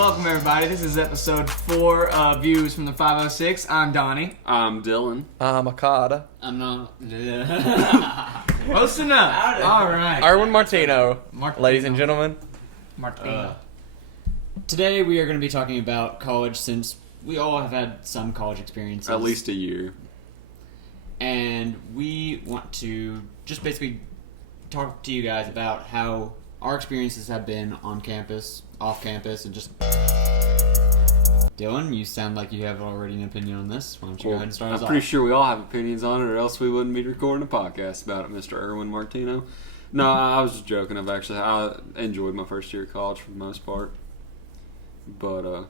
welcome everybody. This is episode 4 of Views from the 506. I'm Donnie. I'm Dylan. I'm Akada. I'm not. Close enough. Alright. Erwin Martino. Martino. Ladies and gentlemen. Martino. Today we are going to be talking about college, since we all have had some college experiences. At least a year. And we want to just basically talk to you guys about how our experiences have been on campus, off campus, and just... Dylan, you sound like you have already an opinion on this. Why don't you go ahead and start us I'm off? pretty sure we all have opinions on it, or else we wouldn't be recording a podcast about it, Mr. Erwin Martino. No, I was just joking. I enjoyed my first year of college for the most part. But,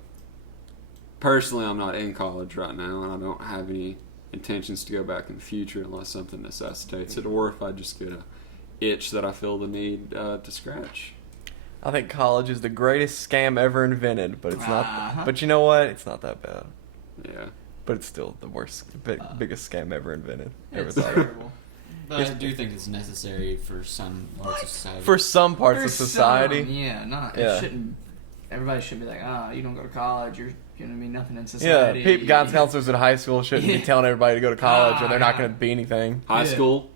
personally, I'm not in college right now, and I don't have any intentions to go back in the future unless something necessitates it, or if I just get a itch that I feel the need to scratch. I think college is the greatest scam ever invented, but it's not. But you know what? It's not that bad. Yeah. But it's still the worst, biggest scam ever invented. It's terrible. But I do think it's necessary for some parts of society. For some parts of There's society. some, yeah, not. Yeah. It shouldn't. Everybody should be like, you don't go to college, you're gonna be nothing in Yeah, society. guidance counselors at high school shouldn't be telling everybody to go to college, or they're not yeah. going to be anything. High Yeah. school?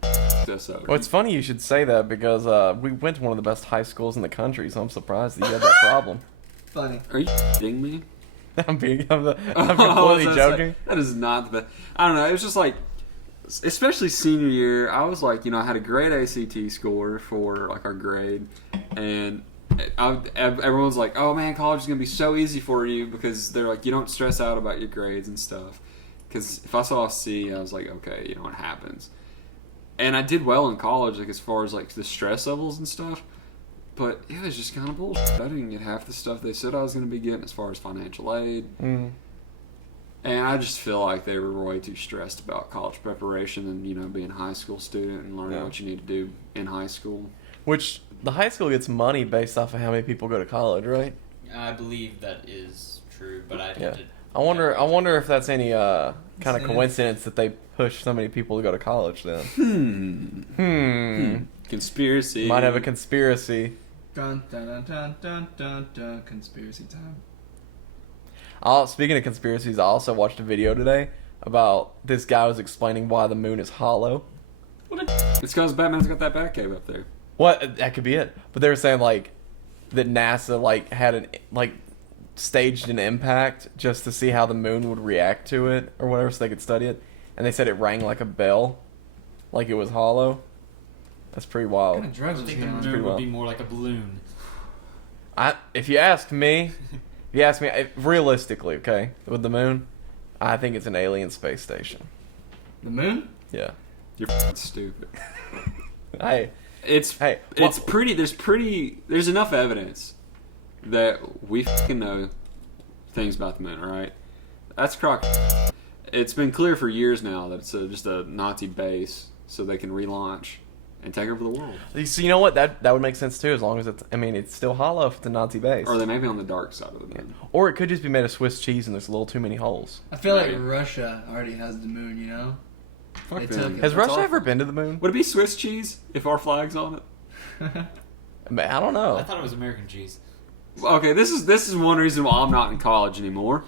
That's over. Well, it's funny you should say that because we went to one of the best high schools in the country, so I'm surprised that you had that problem. Funny. Are you kidding me? I'm completely That's joking. like- that is not the best. I don't know. It was just like, especially senior year, I was like, I had a great ACT score for like our grade, and everyone's like, "Oh man, college is gonna be so easy for you," because they're like, you don't stress out about your grades and stuff. Because if I saw a C, I was like, okay, it happens. And I did well in college, like as far as like the stress levels and stuff. But it was just kind of bullshit. I didn't get half the stuff they said I was going to be getting as far as financial aid. Mm. And I just feel like they were way too stressed about college preparation and, being a high school student and learning what you need to do in high school. Which, the high school gets money based off of how many people go to college, right? I believe that is true, but I Yeah. I wonder if that's any kind of coincidence that they push so many people to go to college then. Conspiracy. Might have a conspiracy. Dun dun dun dun dun dun dun. Conspiracy time. Speaking of conspiracies, I also watched a video today about this guy was explaining why the moon is hollow. It's because Batman's got that Batcave up there. What? That could be it. But they were saying that NASA had staged an impact just to see how the moon would react to it or whatever, so they could study it. And they said it rang like a bell, like it was hollow. That's pretty wild. What kind of drugs I was think he the on? pretty moon would well. be more like a balloon. If you ask me, realistically, okay, with the moon, I think it's an alien space station. The moon? Yeah. You're f***ing stupid. There's enough evidence that we fucking know things about the moon, alright? That's crock. It's been clear for years now that it's just a Nazi base so they can relaunch and take over the world. So you know what? That would make sense too, as long as it's still hollow if it's a Nazi base. Or they may be on the dark side of the moon. Or it could just be made of Swiss cheese and there's a little too many holes. I feel like Right. Russia already has the moon, Fuck They them. took it. Has That's Russia awful. ever been to the moon? Would it be Swiss cheese if our flag's on it? I don't know. I thought it was American cheese. Okay, this is one reason why I'm not in college anymore.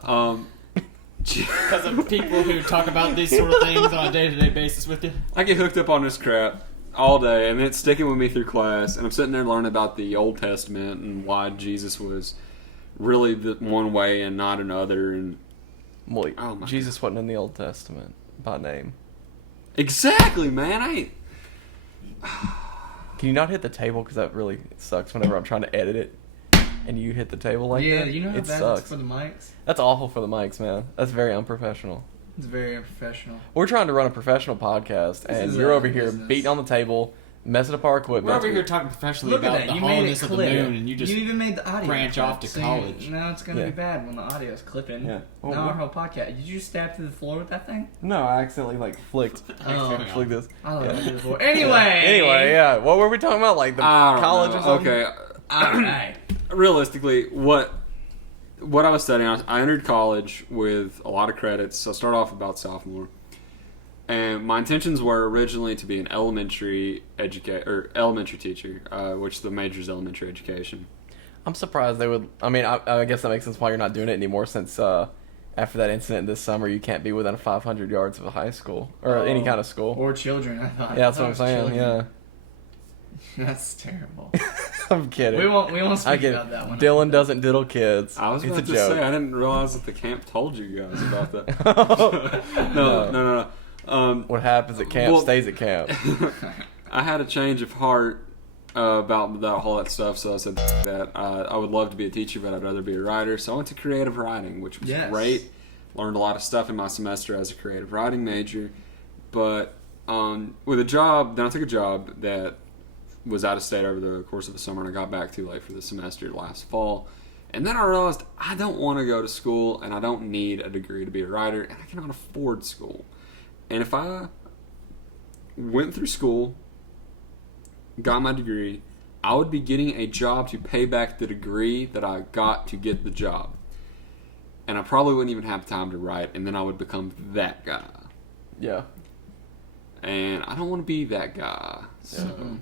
Because of people who talk about these sort of things on a day-to-day basis with you. I get hooked up on this crap all day, and it's sticking with me through class. And I'm sitting there learning about the Old Testament and why Jesus was really the one way and not another. And Well, Oh my Jesus wasn't in the Old Testament by name. exactly, man. Can you not hit the table? Because that really sucks whenever I'm trying to edit it and you hit the table like yeah, that. you know how it bad sucks. that's for the mics? That's awful for the mics, man. That's very unprofessional. It's very unprofessional. We're trying to run a professional podcast, and is you're a over here business. beating on the table, messing up our equipment. We're over here talking professionally Look at about that, the you made hollowness it of the clip. moon, and you just... You even made the audio branch clip. off to See, college. Now it's going to Yeah. be bad when the audio's clipping. Yeah. Now our whole podcast. Did you stab through the floor with that thing? No, I accidentally flicked. Oh. Flicked this. I don't know Yeah. what to do before. Anyway! Anyway, yeah. What were we talking about? Like the I don't college know. or something? Okay. Alright. Realistically, what I was studying, I entered college with a lot of credits. So I started off about sophomore. And my intentions were originally to be an elementary teacher, which the major is elementary education. I'm surprised they would. I mean, I guess that makes sense why you're not doing it anymore since after that incident this summer, you can't be within 500 yards of a high school or any kind of school. Or children, I thought. Yeah, that's what I'm saying. Children. That's terrible. I'm kidding. We won't speak about that one. Dylan doesn't diddle kids. I was it's about a to joke. say I didn't realize that the camp told you guys about that. No. No. What happens at camp stays at camp. I had a change of heart about all that stuff, so I said that I would love to be a teacher, but I'd rather be a writer. So I went to creative writing, which was great. Learned a lot of stuff in my semester as a creative writing major, but with a job, then I took a job that was out of state over the course of the summer, and I got back too late for the semester last fall. And then I realized I don't want to go to school, and I don't need a degree to be a writer, and I cannot afford school. And if I went through school, got my degree, I would be getting a job to pay back the degree that I got to get the job. And I probably wouldn't even have time to write, and then I would become that guy. Yeah. And I don't want to be that guy. So.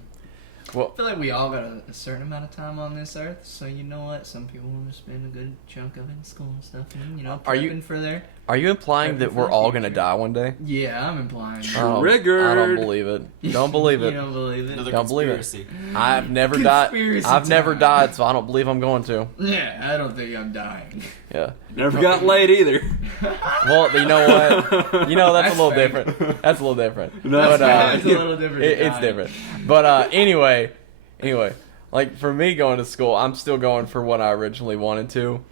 Well, I feel like we all got a certain amount of time on this earth, so you know what? Some people want to spend a good chunk of it in school and stuff, and prepping for their... Are you implying that we're all going to die one day? Yeah, I'm implying. Triggered. I don't believe it. Don't believe it. You don't believe it? Another Don't believe it. conspiracy. I've never died. I've never died, so I don't believe I'm going to. Yeah, I don't think I'm dying. Yeah. Never got laid either. Well, you know what? You know, that's a little fair. different. That's a little different. No, But, It's a little different. it's different. But anyway, like for me going to school, I'm still going for what I originally wanted to.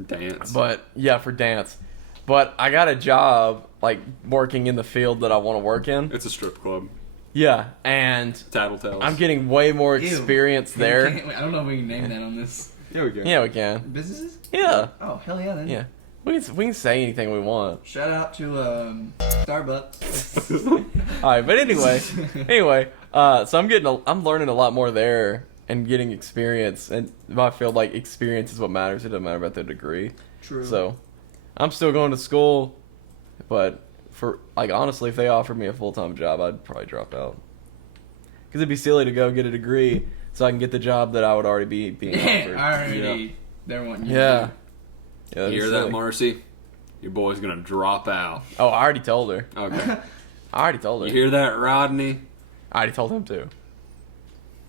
Dance. But yeah, for dance. But I got a job like working in the field that I want to work in. It's a strip club. Yeah, and Tattletales. I'm getting way more Ew. experience there. I don't know if we can name that on this. Here we go. Yeah, we can. Businesses? Yeah, Oh, hell yeah, then. yeah. We can say anything we want. Shout out to Starbucks. All right, but anyway, so I'm learning a lot more there and getting experience, and I feel like experience is what matters. It doesn't matter about the degree. True. So, I'm still going to school, but for like honestly, if they offered me a full-time job, I'd probably drop out. Because it'd be silly to go get a degree so I can get the job that I would already be being offered. Already, they're wanting you Yeah. to Yeah, You that'd be hear that, silly. Marcy? Your boy's gonna drop out. Oh, I already told her. Okay. I already told her. You hear that, Rodney? I already told him too.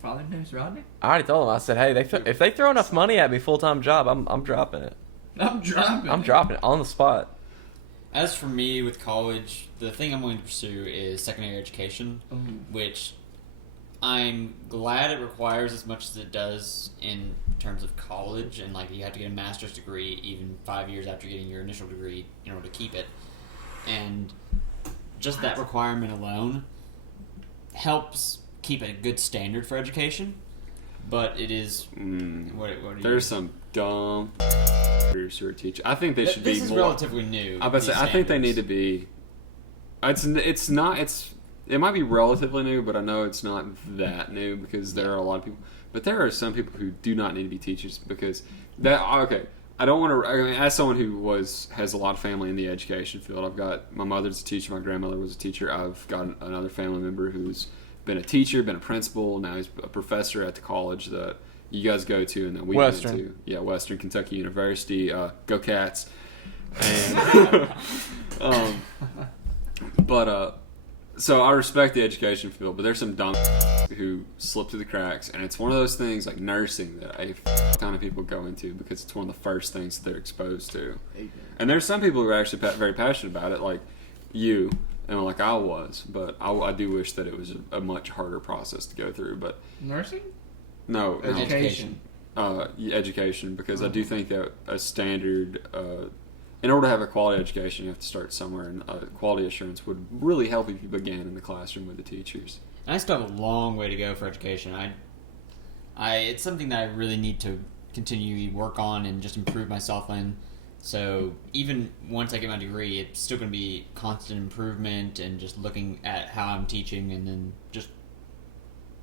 Father name's Rodney? I already told him. I said, hey, if they throw enough money at me full-time job, I'm dropping it. I'm dropping. I'm dropping it on the spot. As for me with college, the thing I'm going to pursue is secondary education, which I'm glad it requires as much as it does in terms of college, and like you have to get a master's degree even 5 years after getting your initial degree in order to keep it. And just that requirement alone helps keep a good standard for education, but it is... What do There's you... some dumb who are teaching. I think they should be This is more. relatively new. I was about to say, I think they need to be. It's not. It might be relatively new, but I know it's not that new because there are a lot of people. But there are some people who do not need to be teachers because that. Okay, I don't want to. I mean, as someone who has a lot of family in the education field, I've got my mother's a teacher, my grandmother was a teacher. I've got another family member who's been a teacher, been a principal. Now he's a professor at the college that you guys go to and that we Western. went to. Yeah, Western Kentucky University. Go Cats. And, so I respect the education field, but there's some dumb who slip through the cracks, and it's one of those things like nursing that a ton of people go into because it's one of the first things that they're exposed to. And there's some people who are actually very passionate about it, like you, and like I was, but I do wish that it was a much harder process to go through. But Nursing? no, Education. Education, because I do think that a standard, in order to have a quality education, you have to start somewhere, and quality assurance would really help if you began in the classroom with the teachers. And I still have a long way to go for education. It's something that I really need to continue to work on and just improve myself in. So even once I get my degree, it's still going to be constant improvement and just looking at how I'm teaching and then just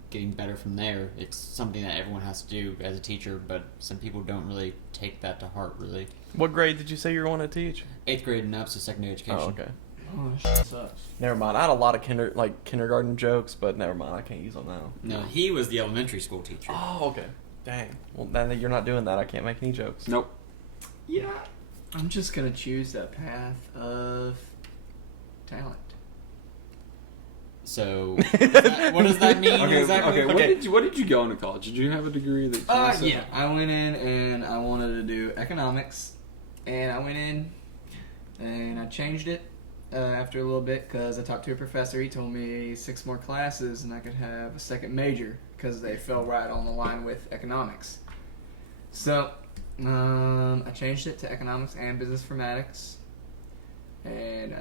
getting better from there. It's something that everyone has to do as a teacher, but some people don't really take that to heart, really. What grade did you say you were going to teach? 8th grade and up, so secondary education. Oh, okay. Oh, shit sucks. Never mind. I had a lot of kindergarten jokes, but never mind. I can't use them now. No, he was the elementary school teacher. Oh, okay. Dang. Well, now that you're not doing that, I can't make any jokes. Nope. Yeah, I'm just gonna choose that path of talent. So, what does that mean exactly? Okay. What did you go into college? Did you have a degree that? Yeah, I went in and I wanted to do economics, and I went in and I changed it after a little bit because I talked to a professor. He told me 6 more classes and I could have a second major because they fell right on the line with economics. So I changed it to economics and business informatics, and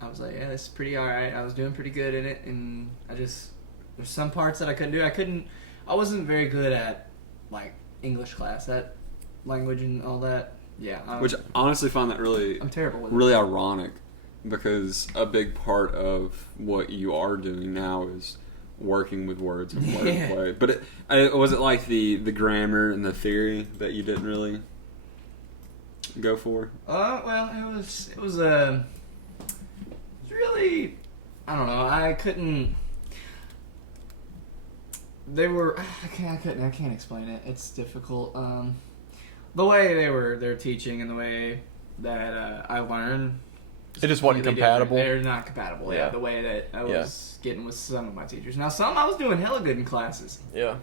I was like, yeah, this is pretty alright. I was doing pretty good in it, and there's some parts that I couldn't do. I wasn't very good at, like, English class, that language and all that. Yeah. Which I honestly find that I'm terrible with really it. ironic, because a big part of what you are doing now is working with words and wordplay. But was it like the grammar and the theory that you didn't really go for? Well, it was really, I don't know. I couldn't. They were. I can't explain it. It's difficult. The way they're teaching and the way that I learn. It just wasn't compatible. They're not compatible. Yeah. The way that I was getting with some of my teachers. Now, some I was doing hella good in classes. Yeah.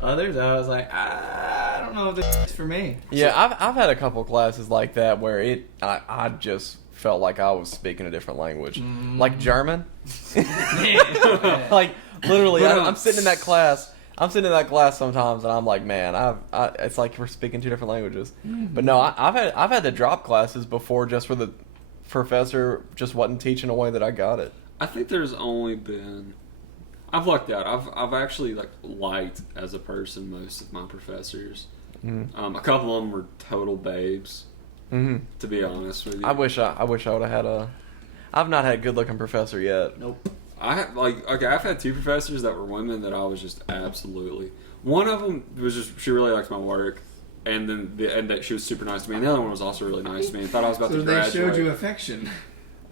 Others, I was like, I don't know if this is for me. Yeah, I've had a couple classes like that where I just felt like I was speaking a different language, like German. Like literally, I'm sitting in that class. I'm sitting in that class sometimes, and I'm like, man, it's like we're speaking 2 different languages. Mm-hmm. But no, I've had to drop classes before just where the professor just wasn't teaching a way that I got it. I think there's only been. I've lucked out. I've actually liked as a person most of my professors. Mm-hmm. A couple of them were total babes. Mm-hmm. To be honest with you, I wish I would have had a. I've not had a good looking professor yet. Nope. I've had 2 professors that were women that I was just absolutely. One of them was just she really liked my work, and then that she was super nice to me. And the other one was also really nice to me. And thought I was about to graduate. So they showed you affection.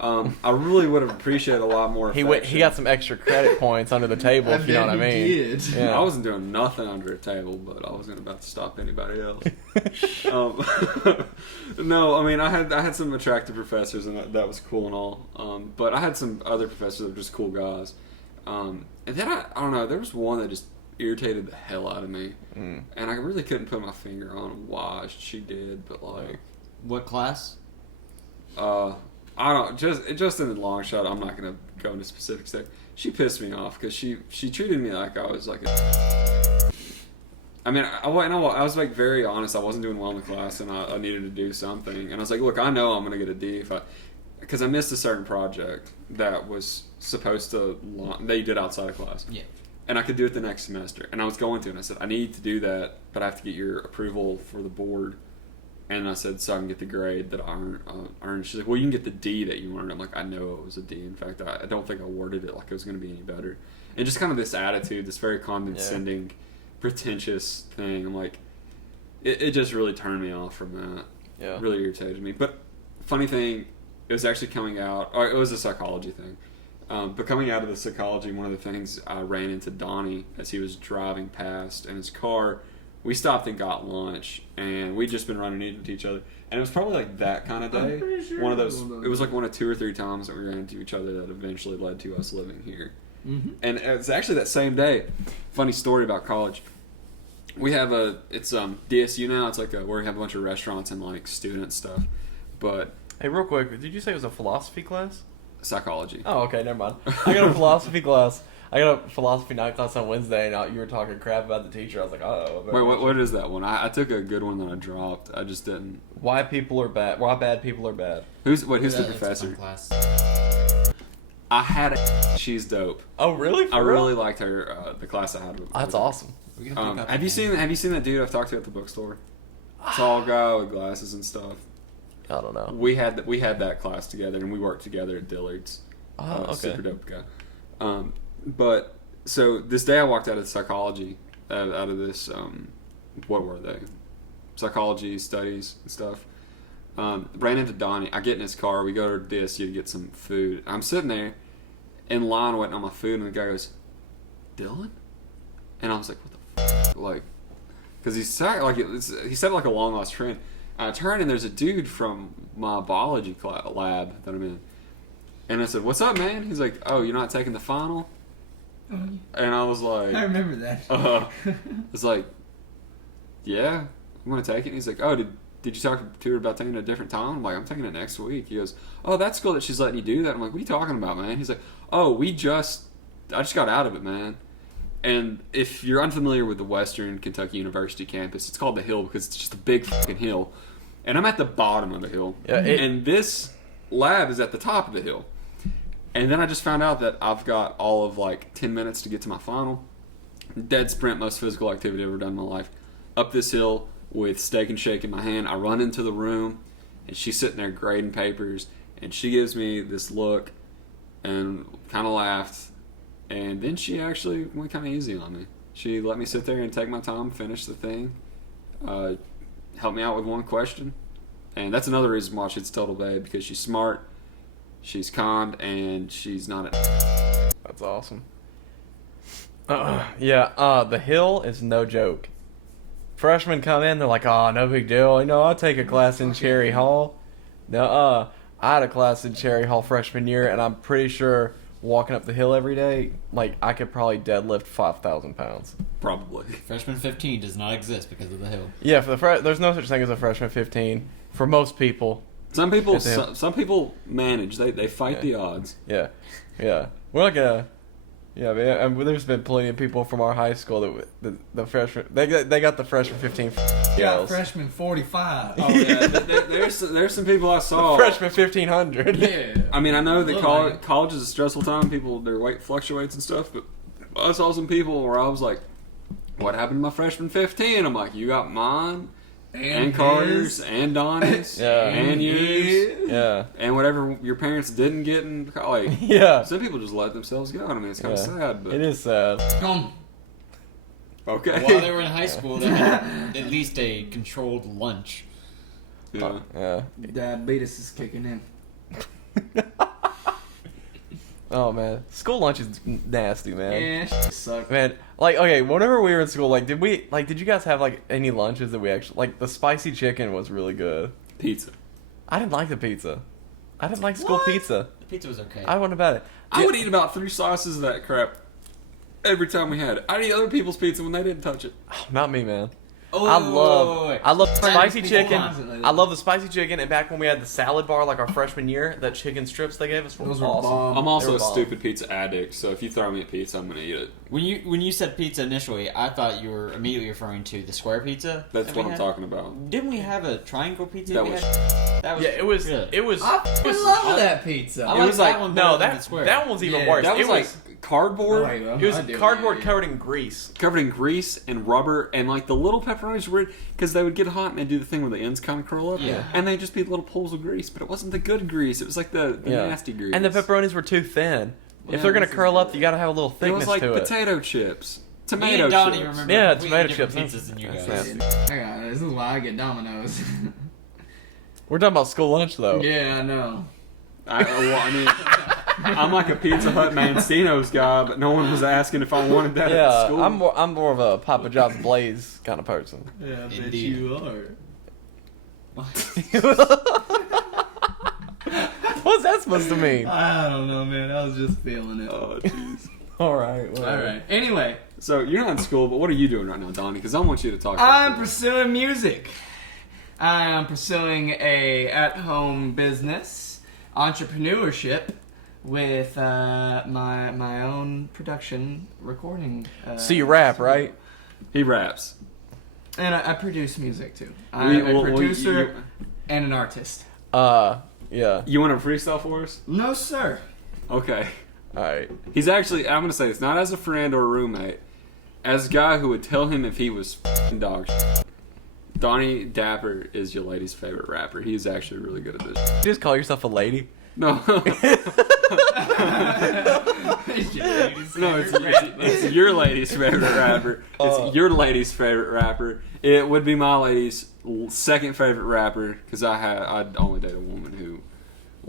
I really would have appreciated a lot more affection. He got some extra credit points under the table, if you know what I mean. Did. Yeah. I wasn't doing nothing under a table, but I wasn't about to stop anybody else. No, I mean I had some attractive professors, and that was cool and all. But I had some other professors that were just cool guys. And then I don't know, there was one that just irritated the hell out of me, and I really couldn't put my finger on why she did. But what class? I don't just in the long shot. I'm not gonna go into specifics there. She pissed me off because she treated me like I was like I mean, I was like very honest. I wasn't doing well in the class, and I needed to do something. And I was like, look, I know I'm gonna get a D because I missed a certain project that was supposed to that you did outside of class. Yeah. And I could do it the next semester, and I was going to, and I said I need to do that, but I have to get your approval for the board. And I said, so I can get the grade that I earned. She's like, well, you can get the D that you earned. I'm like, I know it was a D. In fact, I don't think I worded it like it was going to be any better. And just kind of this attitude, this very condescending, pretentious thing. I'm like, it just really turned me off from that. Yeah. It really irritated me. But funny thing, it was actually coming out, or it was a psychology thing. But coming out of the psychology, one of the things I ran into Donnie as he was driving past in his car. We stopped and got lunch, and we'd just been running into each other. And it was probably like that kind of day. Sure one of those. It was like one of 2 or 3 times that we ran into each other that eventually led to us living here. Mm-hmm. And it's actually that same day. Funny story about college. We have it's DSU now. It's like where we have a bunch of restaurants and like student stuff. But hey, real quick, did you say it was a philosophy class? Psychology. Oh, okay, never mind. I got a philosophy class. I got a philosophy night class on Wednesday, and you were talking crap about the teacher. I was like, oh. Wait, what is that one? I took a good one that I dropped. I just didn't. Why people are bad? Why bad people are bad? Who's the professor? I had she's dope. Oh, really? I really liked her. The class I had with. That's awesome. Have you seen that dude I've talked to at the bookstore? Tall guy with glasses and stuff. I don't know. We had that class together, and we worked together at Dillard's. Oh, okay. Super dope guy. But so this day I walked out of psychology, out of this. What were they? Psychology studies and stuff. Ran into Donnie. I get in his car. We go to DSU to get some food. I'm sitting there in line waiting on my food, and the guy goes, "Dylan?" And I was like, "What the like, because he said like a long lost friend. I turned and there's a dude from my biology lab that I'm in, and I said, "What's up, man?" He's like, "Oh, you're not taking the final?" And I was like, I remember that. It's like, "Yeah, I'm gonna take it." And he's like, "Oh, did you talk to her about taking it at a different time?" I'm like, "I'm taking it next week." He goes, "Oh, that's cool that she's letting you do that." I'm like, "What are you talking about, man?" He's like, "Oh, I just got out of it, man." And if you're unfamiliar with the Western Kentucky University campus, it's called the Hill because it's just a big fucking hill. And I'm at the bottom of the hill. Yeah, and this lab is at the top of the hill. And then I just found out that I've got all of like 10 minutes to get to my final. Dead sprint, most physical activity I've ever done in my life. Up this hill with Steak and Shake in my hand. I run into the room, and she's sitting there grading papers. And she gives me this look and kind of laughed. And then she actually went kind of easy on me. She let me sit there and take my time, finish the thing, help me out with one question. And that's another reason why she's total babe, because she's smart, she's kind, and she's not a... That's awesome. The Hill is no joke. Freshmen come in, they're like, "Oh, no big deal. I'll take a class in Cherry Hall." I had a class in Cherry Hall freshman year, and I'm pretty sure walking up the hill every day, like, I could probably deadlift 5,000 pounds. Probably. Freshman 15 does not exist because of the hill. Yeah, there's no such thing as a freshman 15 for most people. Some people manage. They fight the odds. Yeah. We're like man. There's been plenty of people from our high school that the freshman they got the freshman 15. Yeah, freshman 45. Oh yeah, there's some people I saw. Freshman 1500. Yeah. I mean, I know that college is a stressful time. Their weight fluctuates and stuff. But I saw some people where I was like, "What happened to my freshman 15?" I'm like, "You got mine." And Carter's, and Donnie's, and yours, and whatever your parents didn't get in college. Yeah. Some people just let themselves go. I mean, it's kind of sad, but it is sad. Okay. While they were in high school, they had at least a controlled lunch. Yeah. Diabetes is kicking in. Oh man, school lunch is nasty, man. Yeah, suck. Man, like, okay, whenever we were in school, like, did you guys have like any lunches that we actually like? The spicy chicken was really good. Pizza. I didn't like the pizza. I didn't like school pizza. The pizza was okay. I wasn't about it. I would eat about 3 slices of that crap every time we had it. I'd eat other people's pizza when they didn't touch it. Oh, not me, man. Oh, I love spicy chicken. Constantly. I love the spicy chicken. And back when we had the salad bar, like our freshman year, that chicken strips they gave us were Those were awesome. bomb. I'm also They a were bomb. stupid pizza addict, so if you throw me a pizza, I'm gonna eat it. When you said pizza initially, I thought you were immediately referring to the square pizza. That's that what we I'm had. talking about. Didn't we have a triangle pizza? That we was had? That was Yeah, it was. really? It was. I love that pizza. I It like was that like one no, better than the that square. that one's even Yeah, worse. That was it was like cardboard, There you go. it was I do, cardboard yeah. covered in grease. covered in grease and rubber, and like the little pepperonis were because they would get hot and they'd do the thing where the ends kind of curl up, Yeah. and they'd just be little pools of grease, but it wasn't the good grease. It was like the nasty grease. And the pepperonis were too thin. Yeah, If they're gonna this is curl up, good. you gotta have a little It thickness was like to it. potato chips, Me tomato and Donnie chips. remember Yeah, completely tomato different chips. pizzas than you That's guys. nasty. I got it. This is why I get Domino's. We're talking about school lunch though. Yeah, I know. I mean, I'm like a Pizza Hut Mancino's guy, but no one was asking if I wanted that at Yeah, school. I'm more of a Papa John's Blaze kind of person. Yeah, I bet Indeed. you are. What's that supposed to mean? I don't know, man. I was just feeling it. Oh, jeez. All right. All right. Anyway, So you're not in school, but what are you doing right now, Donnie? Because I want you to talk. I'm about this. pursuing music. I am pursuing a at-home business, entrepreneurship, with my own production recording. So you rap, right? He raps. And I produce music too. I'm a producer and an artist. Yeah. You want to freestyle for us? No, sir. Okay. All right. He's actually, I'm going to say this, not as a friend or a roommate, as a guy who would tell him if he was f***ing dog shit. Donnie Dapper is your lady's favorite rapper. He's actually really good at this. You just call yourself a lady? No. No, it's your lady's favorite rapper. It's your lady's favorite rapper. It would be my lady's second favorite rapper because I'd only date a woman who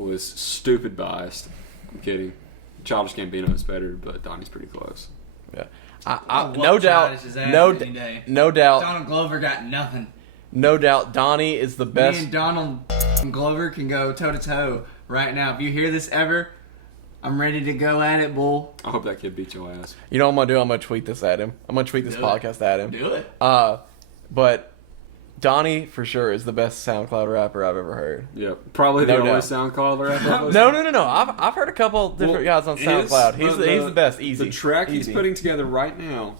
was stupid biased. I'm kidding. Childish Gambino is better, but Donnie's pretty close. Yeah. no doubt, no doubt, Donald Glover got nothing. no doubt, Donnie is the best. Me and Donald Glover can go toe to toe right now. If you hear this ever, I'm ready to go at it, bull. I hope that kid beats your ass. You know what I'm gonna do? I'm gonna tweet this at him. I'm gonna tweet this podcast at him. Do it. But Donnie for sure is the best SoundCloud rapper I've ever heard. Yep, probably the No only doubt. SoundCloud rapper. I've listened No. I've heard a couple different guys on SoundCloud. He's the best. Easy. The track he's Easy. putting together right now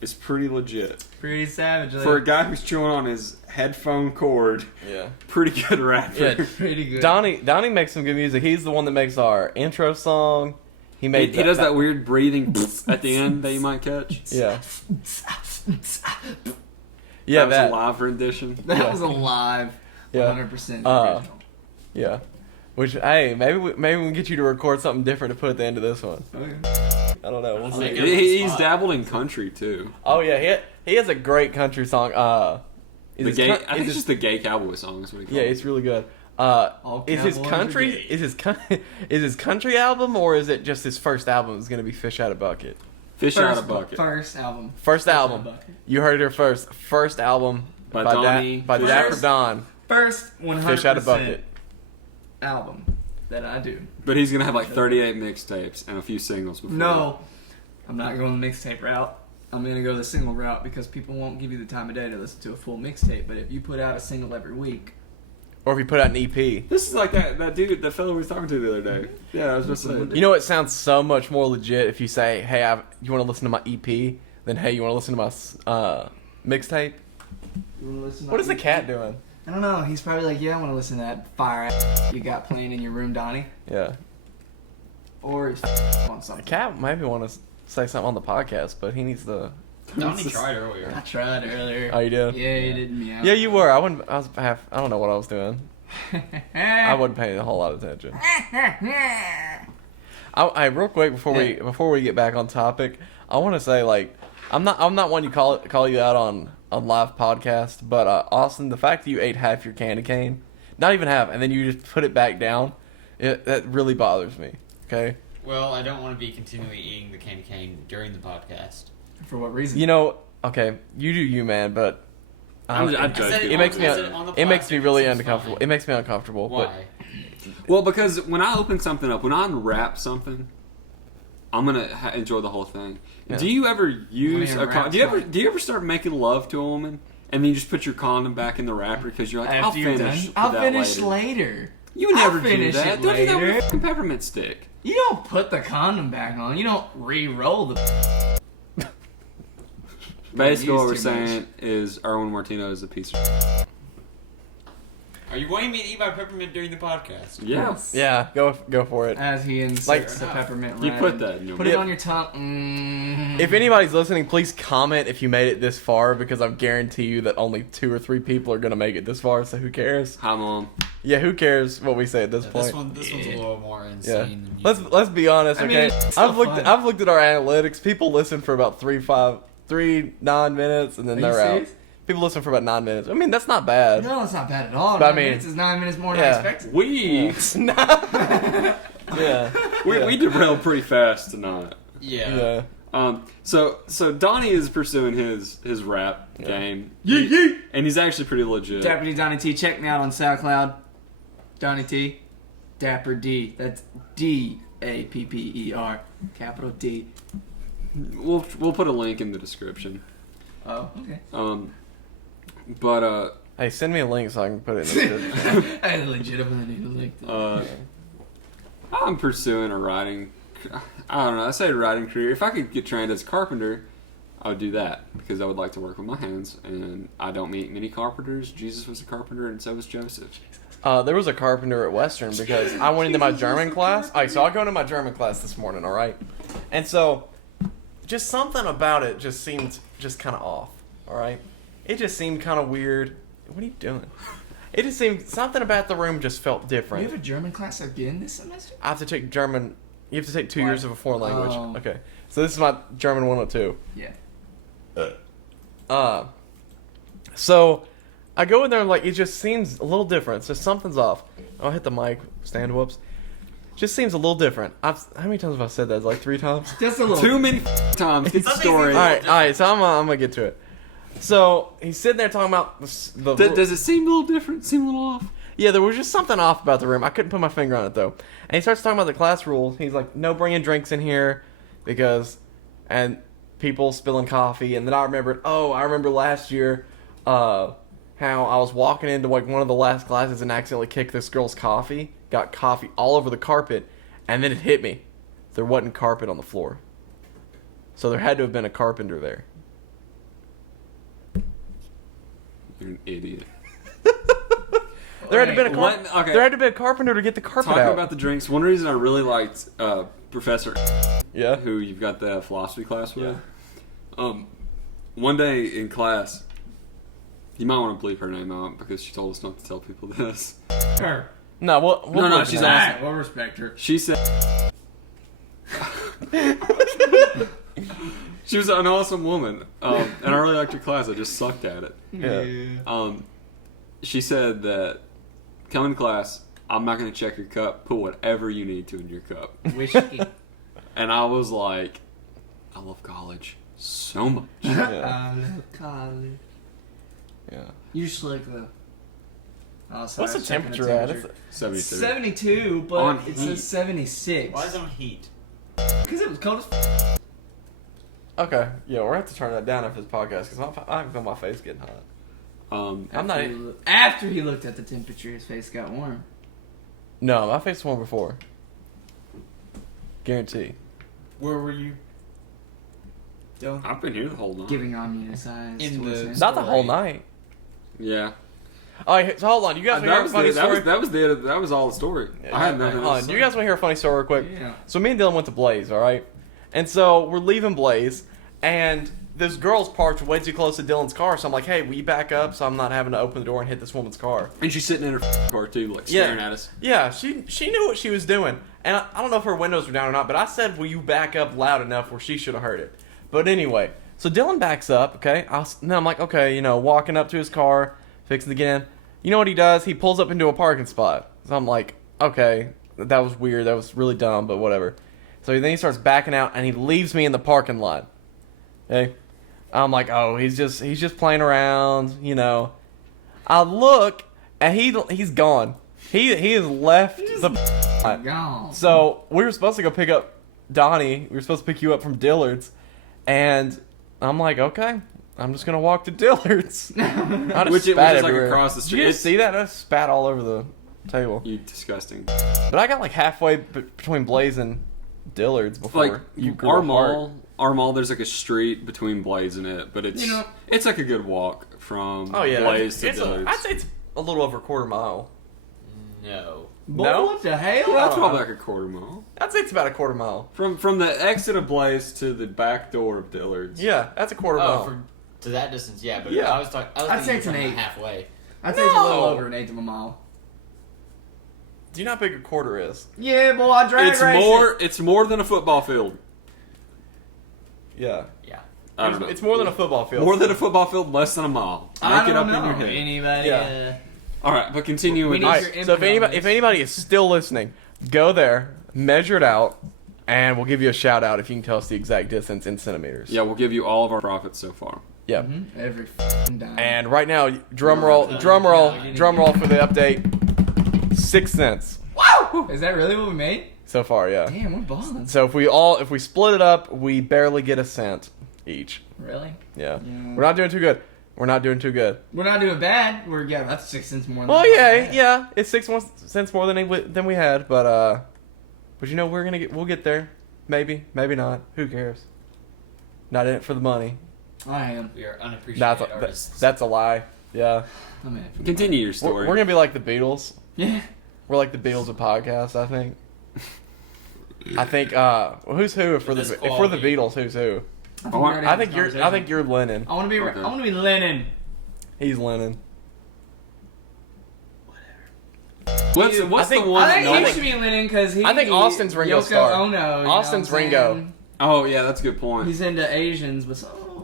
is pretty legit. Pretty savage. For a guy who's chewing on his headphone cord, Yeah. pretty good rapper. Yeah. pretty good. Donnie makes some good music. He's the one that makes our intro song. He made. He does that weird breathing at the end that you might catch. Yeah. Yeah, that was a live rendition. That was a live, Yeah. 100% Uh, original. Yeah. Which, hey, maybe we can get you to record something different to put at the end of this one. Okay. I don't know. We'll Make see. it- He's dabbled in country too. Oh yeah, he has a great country song. I think is it's his- just the gay cowboy song. Is what he calls yeah, it. it's really good. All Is his cowboys country are gay. is his country album, or is it just his first album is going to be Fish Out of Bucket? Fish out of bucket. First album. First Fish Out album. of Bucket. You heard it here first. First album By Donnie. by Fish Dapper Out- Don. First 100% Fish Out of Bucket. album that I do. But he's gonna have like 38 mixtapes and a few singles before. No, I'm not going the mixtape route. I'm going to go the single route because people won't give you the time of day to listen to a full mixtape. But if you put out a single every week, Or if you put out an EP. This is like that dude, the fellow we was talking to the other day. Yeah, I was just saying. You know, it sounds so much more legit if you say, "Hey, you want to listen to my EP?" Then, "Hey, you want to listen to my mixtape?" you wanna listen to What is the my- cat doing? I don't know. He's probably like, yeah, I want to listen to that fire ass you got playing in your room, Donnie. Yeah, Or he's on the something. cat maybe want to say something on the podcast, but he needs to. Donnie tried earlier. I tried earlier. Oh, you did? Yeah, he did me out. Yeah, you were. I was half. I don't know what I was doing. I wasn't paying a whole lot of attention. I real quick before we get back on topic, I want to say like I'm not one you call you out on live podcast, but Austin, the fact that you ate half your candy cane, not even half, and then you just put it back down, that really bothers me. Okay, Well, I don't want to be continually eating the candy cane during the podcast. For what reason? you know, okay, you do you, man, but I judge I said you. it makes me I said it on the it makes me podcast, really it seems uncomfortable. fine. It makes me uncomfortable. Why? Well, because when I open something up, when I unwrap something, I'm gonna enjoy the whole thing. Yeah. Do you ever use When a it condom? wraps Do you ever start making love to a woman and then you just put your condom back in the wrapper because you're like, I'll After you're finish. done, I'll that finish later. later. You never I'll do finish that. it Don't do that with later. a fucking peppermint stick. You don't put the condom back on. You don't re-roll the. Basically, what we're Use too much. saying is Erwin Martino is a piece of. Are you wanting me to eat my peppermint during the podcast? Yes. Yeah, go for it. As he inserts Like- the peppermint. You right put in. that in your Put mouth. it on your tongue. If anybody's listening, please comment if you made it this far, because I guarantee you that only 2 or 3 people are gonna make it this far. So who cares? Hi, Mom. Yeah, who cares what we say at this Yeah, point? this one's a little more Yeah, insane than usual. let's be honest, I mean, okay? it's still fun. I've looked at our analytics. People listen for about 9 minutes, and then Are you they're out. serious? People listen for about 9 minutes. I mean, that's not bad. No, it's not bad at all. But I 9 mean- minutes is 9 minutes more than Yeah. I expected. We Yeah, we derailed pretty fast tonight. Yeah. yeah. So Donnie is pursuing his rap game. Yeet. And he's actually pretty legit. Dapper D Donnie T. Check me out on SoundCloud. Donnie T. Dapper D. That's DAPPER. Capital D. We'll put a link in the description. Oh, okay. But Hey, send me a link so I can put it in the description. I legitimately need to link to I'm pursuing a writing. I don't know. I say writing career. If I could get trained as a carpenter, I would do that because I would like to work with my hands, and I don't meet many carpenters. Jesus was a carpenter, and so was Joseph. There was a carpenter at Western because I went into my German class. Alright, so I go into my German class this morning, alright? And so, just something about it just seemed just kind of off, alright? It just seemed kind of weird. What are you doing? It just seemed, something about the room just felt You different. have a German class again this semester? I have to take German, you have to take 2 Why? years of a foreign language. Oh. Okay, so this is my German 102. Yeah. So I go in there and like it just seems a little different. So something's off. I'll hit the mic stand. Whoops. just seems a little different. How many times have I said that? It's like 3 times. Just a little. Too many times. Get the story. All right. So I'm gonna get to it. So he's sitting there talking about the Does it seem a little different? Seem a little off? Yeah, there was just something off about the room. I couldn't put my finger on it though. And he starts talking about the class rules. He's like, no bringing drinks in here and people spilling coffee. And then I remembered, I remember last year how I was walking into like one of the last classes and accidentally kicked this girl's coffee. Got coffee all over the carpet. And then it hit me. There wasn't carpet on the floor. So there had to have been a carpenter there. You're an idiot. There had to be Okay. There had to be a carpenter to get the carpet Talking out. about the drinks, one reason I really liked Professor, Yeah. who you've got the philosophy class with. One day in class, you might want to bleep her name out because she told us not to tell people this. Her. No, No, she's All awesome. right, we'll respect her. She said she was an awesome woman, and I really liked her class. I just sucked at it. Yeah. She said that come in class, I'm not going to check your cup. Put whatever you need to in your cup. Whiskey. And I was like, I love college so much. Yeah. College. Yeah. You just like the. Oh, sorry, What's the I was checking temperature at? It's 72. 72, but On it heat. says 76. Why is it on heat? Because it was cold as okay. Yeah, we're gonna have to turn that down after this podcast because I can feel my face getting hot. I'm not. After he looked at the temperature, his face got warm. No, my face was warm before. Guarantee. Where were you? Don't I've been here the whole night. giving on size. In the- Not the whole night. Yeah. Oh, so hold on. You guys want to hear a funny story? That was all the story. I had nothing Hold else on. to You say. guys want to hear a funny story real quick? Yeah. So me and Dylan went to Blaze, all right? And so we're leaving Blaze, and this girl's parked way too close to Dylan's car. So I'm like, hey, will you back up so I'm not having to open the door and hit this woman's car? And she's sitting in her car too, like staring at us. Yeah, she knew what she was doing. And I don't know if her windows were down or not, but I said, will you back up loud enough where she should have heard it? But anyway, so Dylan backs up, okay? Then I'm like, okay, walking up to his car, fixing to get in. You know what he does? He pulls up into a parking spot. So I'm like, okay, that was weird. That was really dumb, but whatever. So then he starts backing out, and he leaves me in the parking lot. Okay? I'm like, oh, he's just playing around, I look, and he's gone. He has left the lot. Gone. So we were supposed to go pick up Donnie. We were supposed to pick you up from Dillard's, and I'm like, okay, I'm just gonna walk to Dillard's. I just Which is spat like everywhere. across the street. Did you see that? I spat all over the table. You disgusting. But I got like halfway between Blaze and Dillard's before Like you grew our apart. mall. There's like a street between Blaze and it, but it's it's like a good walk from Oh yeah, Blaze to I'd Dillard's. say it's a little over a quarter mile. No. Boy, No? what the hell? That's probably like a quarter mile. I'd say it's about a quarter mile. From the exit of Blaze to the back door of Dillard's. Yeah, that's a quarter Oh, mile. to that distance, yeah. But Yeah. I was talking. I'd say it's an 8. halfway. I'd say it's a little No. over an eighth of a mile. Do you know how big a quarter is? Yeah, boy, I drag race It's more than a football field. Yeah. Yeah. I don't know. It's more than a football field. More than a football field, less than a mile. I Make it don't up know. in your head. Anybody? Yeah. All right, but continue We with need All this. right, your so input on if this. anybody is still listening, go there, measure it out, and we'll give you a shout out if you can tell us the exact distance in centimeters. Yeah, we'll give you all of our profits so far. Yep. Mhm. Every f***ing dime. And right now, drum roll for the update. 6 cents Woo! Is that really what we made? so far. Yeah. Damn, we're balling. So if we split it up, we barely get a cent each. Really? Yeah. Yeah. We're not doing too good. We're not doing too good. We're not doing bad. That's 6 cents more than Well, that. yeah, it's 6 more cents more than we had, but we'll get there. Maybe not. Who cares? Not in it for the money. I am. We are unappreciated That's artists. that's a lie. Yeah. I'm in it for the Continue your We're story. gonna be like the Beatles. Yeah. We're like the Beatles of podcasts, I think. I think who's who if we're This the quality. Beatles, who's who? I want- we already I had think this you're conversation. Lennon. I want to be. Okay. I want to be Lennon. He's Lennon. What's I the think, one? I think that no he one- should be Lennon because he. I think Austin's Ringo Yoko Starr. Ono. You know Austin's what I'm Ringo. saying? Oh yeah, that's a good point. He's into Asians, but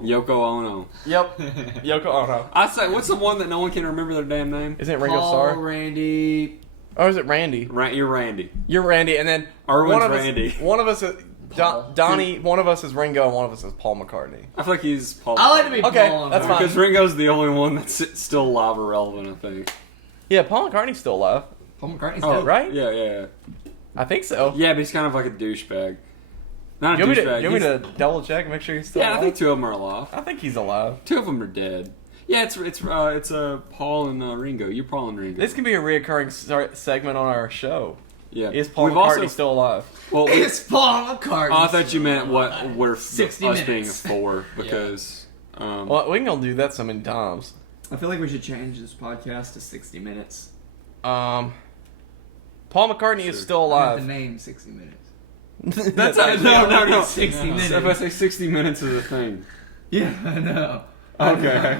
Yoko Ono. Yep. Yoko Ono. I say, what's the one that no one can remember their damn name? Isn't it Ringo Paul, Starr? Randy. Or is it Randy? You're Randy. You're Randy, and then Erwin's one of Randy. One of us is Paul. Donnie. One of us is Ringo, and one of us is Paul McCartney. I feel like he's Paul. I like to be Okay, Paul. that's fine. Because Ringo's the only one that's still alive or relevant, I think. Yeah, Paul McCartney's still alive. Paul McCartney's Oh, dead. right? Yeah. I think so. Yeah, but he's kind of like a douchebag. Not a You want douchebag. me to double check, make sure he's still Yeah, alive? I think 2 of them are alive. I think he's alive. 2 of them are dead. Yeah, it's Paul and Ringo. You're Paul and Ringo. This can be a reoccurring segment on our show. Yeah. Is Paul We've McCartney also, still alive? Well, It's Paul McCartney. I thought you meant what we're 60 us being minutes. for because. Well, we can go do that so many times. I feel like we should change this podcast to 60 minutes. Paul McCartney is still I have alive. the name 60 minutes. That's actually no. 60 minutes. So if I say 60 minutes is a thing. Yeah, I know. Okay.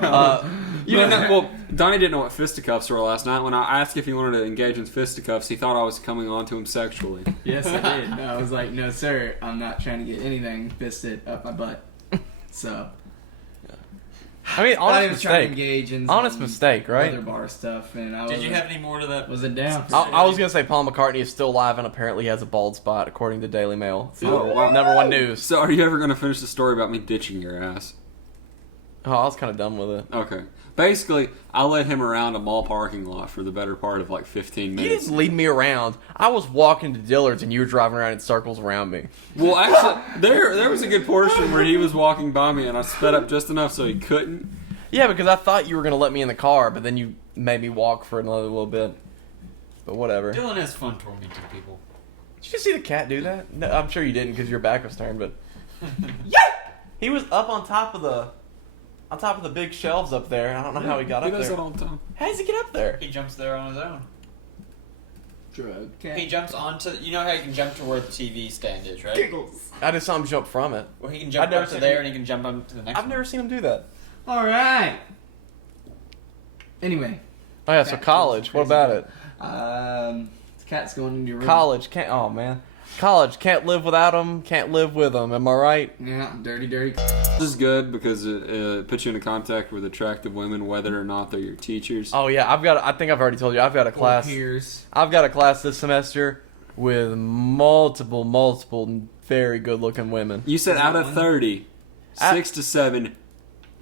You didn't know, well, Donnie didn't know what fisticuffs were last night. When I asked if he wanted to engage in fisticuffs, he thought I was coming on to him sexually. Yes, I did. I was like, no, sir, I'm not trying to get anything fisted up my butt. So, I mean, I honest was trying to mistake. engage in Honest some mistake, right? other bar stuff, and I Did you have any more to that? wasn't down. For I was gonna say Paul McCartney is still alive and apparently has a bald spot, according to Daily Mail. It's Oh, wow. number one news. So are you ever going to finish the story about me ditching your ass? Oh, I was kind of done with it. Okay. Basically, I led him around a mall parking lot for the better part of like 15 You minutes. didn't lead me around. I was walking to Dillard's and you were driving around in circles around me. Well, actually, there was a good portion where he was walking by me and I sped up just enough so he couldn't. Yeah, because I thought you were gonna let me in the car, but then you made me walk for another little bit. But whatever. Dylan has fun tormenting people. Did you see the cat do that? No, I'm sure you didn't because your back was turned. But yeah, he was up on top of the big shelves up there. I don't know how he got He up does there. that all the time. How does he get up there? He jumps there on his own. drug He cat. jumps onto. You know how you can jump to where the TV stand is, right? Giggles. I just saw him jump from it. Well, he can I've jump never up to seen there him- and he can jump up to the next I've one. never seen him do that. All right. Anyway, Oh yeah, so Cat college. goes What about crazy. it? The cat's going into your room. College can't. Oh man, college can't live without him. Can't live with him. Am I right? Yeah, dirty. This is good because it puts you into contact with attractive women, whether or not they're your teachers. Oh yeah, I think I've already told you. I've got a class. Peers. I've got a class this semester with multiple very good-looking women. You said Is out that of one? 30, 6 to 7